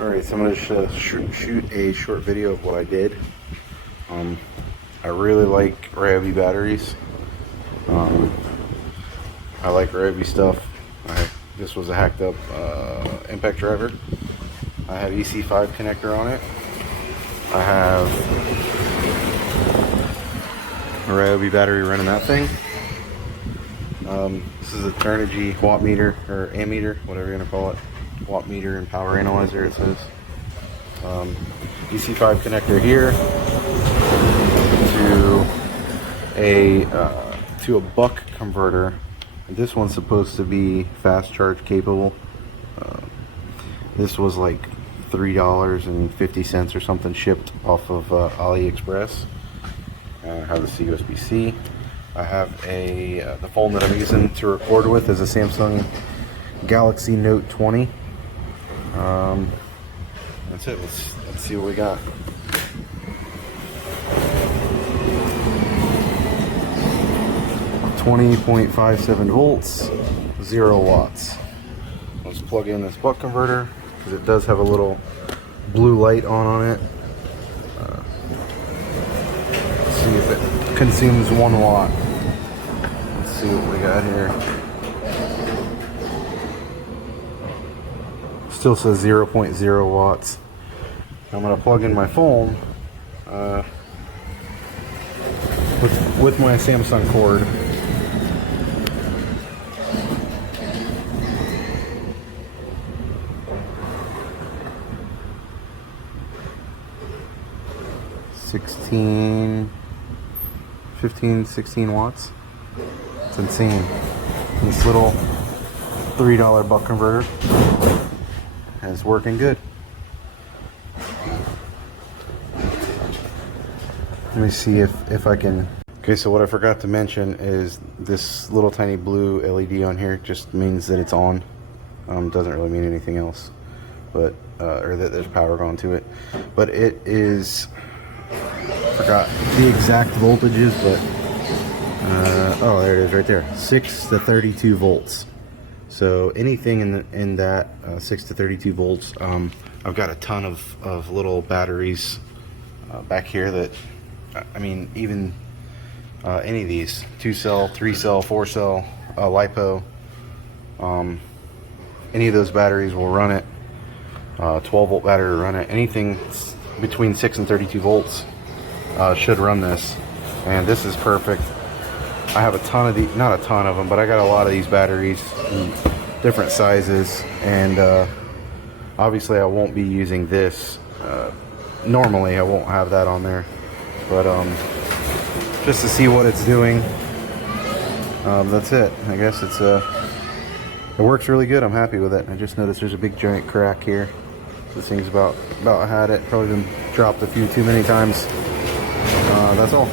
Alright, so I'm going to shoot a short video of what I did. I really like Ryobi batteries. I like Ryobi stuff. This was a hacked up impact driver. I have EC5 connector on it. I have a Ryobi battery running that thing. This is a Turnigy watt meter, or ammeter, whatever you're going to call it. Watt meter and power analyzer, it says. EC5 connector here to a buck converter. This one's supposed to be fast charge capable. This was like $3.50 or something shipped off of AliExpress. I have the USB-C. I have the phone that I'm using to record with is a Samsung Galaxy Note 20. That's it. Let's see what we got. .57 volts, 0 watts. Let's plug in this buck converter because it does have a little blue light on it. Let's see if it consumes 1 watt. Let's see what we got here. Still says 0.0 watts. I'm going to plug in my phone with my Samsung cord. $16 watts. It's insane. This little $3 buck converter is working good. Let me see if I can. Okay, so what I forgot to mention is this little tiny blue LED on here just means that it's on. Doesn't really mean anything else, but or that there's power going to it. But it is, forgot the exact voltages, but oh, there it is right there, 6 to 32 volts. So anything in that 6 to 32 volts. I've got a ton of little batteries back here that, I mean, even any of these 2-cell, 3-cell, 4-cell, LiPo, any of those batteries will run it. 12-volt battery will run it. Anything between 6 and 32 volts should run this, and this is perfect. I have a ton of these, not a ton of them, but I got a lot of these batteries in different sizes, and obviously I won't be using this. Normally I won't have that on there, but just to see what it's doing, that's it. I guess it works really good. I'm happy with it. I just noticed there's a big giant crack here. This thing's about had it. Probably been dropped a few too many times. That's all.